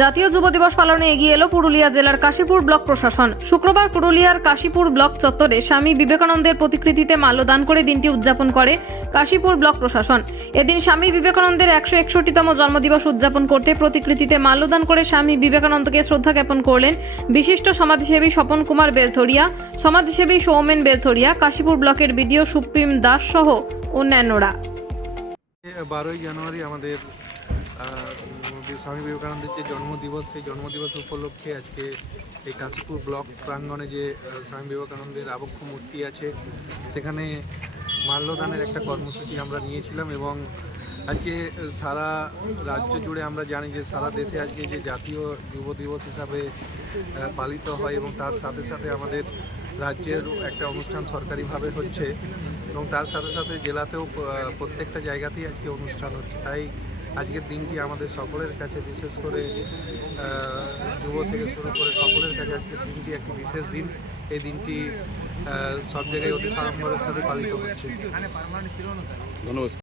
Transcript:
জাতীয় যুব দিবস পালনে এগিয়ে এলো পুরুলিয়া জেলার কাশীপুর ব্লক প্রশাসন। শুক্রবার পুরুলিয়ার কাশীপুর ব্লক চত্বরে স্বামী বিবেকানন্দের প্রতিকৃতিতে মাল্যদান করে দিনটি উদযাপন করে কাশীপুর ব্লক প্রশাসন। এদিন স্বামী বিবেকানন্দের 161তম জন্মদিবস উদযাপন করতে প্রতিকৃতিতে মাল্যদান করে স্বামী বিবেকানন্দকে শ্রদ্ধা জ্ঞাপন করলেন বিশিষ্ট সমাজসেবী স্বপন কুমার বেলথরিয়া, সমাজসেবী সৌমেন বেলথরিয়া, কাশীপুর ব্লকের বিডিও সুপ্রিম দাস সহ অন্যান্যরা। 12ই জানুয়ারি আমাদের স্বামী বিবেকানন্দের যে জন্মদিবস, সেই জন্মদিবস উপলক্ষে আজকে এই কাশীপুর ব্লক প্রাঙ্গণে যে স্বামী বিবেকানন্দের আবক্ষ মূর্তি আছে সেখানে মাল্যদানের একটা কর্মসূচি আমরা নিয়েছিলাম। এবং আজকে সারা রাজ্য জুড়ে আমরা জানি যে সারা দেশে আজকে যে জাতীয় যুব দিবস হিসাবে পালিত হয় এবং তার সাথে সাথে আমাদের রাজ্যের একটা অনুষ্ঠান সরকারিভাবে হচ্ছে এবং তার সাথে সাথে জেলাতেও প্রত্যেকটা জায়গাতেই আজকে অনুষ্ঠান হচ্ছে। তাই আজকের দিনটি আমাদের সকলের কাছে, বিশেষ করে যুব থেকে শুরু করে সকলের কাছে আজকের দিনটি একটি বিশেষ দিন। এই দিনটি সব জায়গায় অতি সাড়ম্বরের সাথে পালিত হচ্ছে। ধন্যবাদ।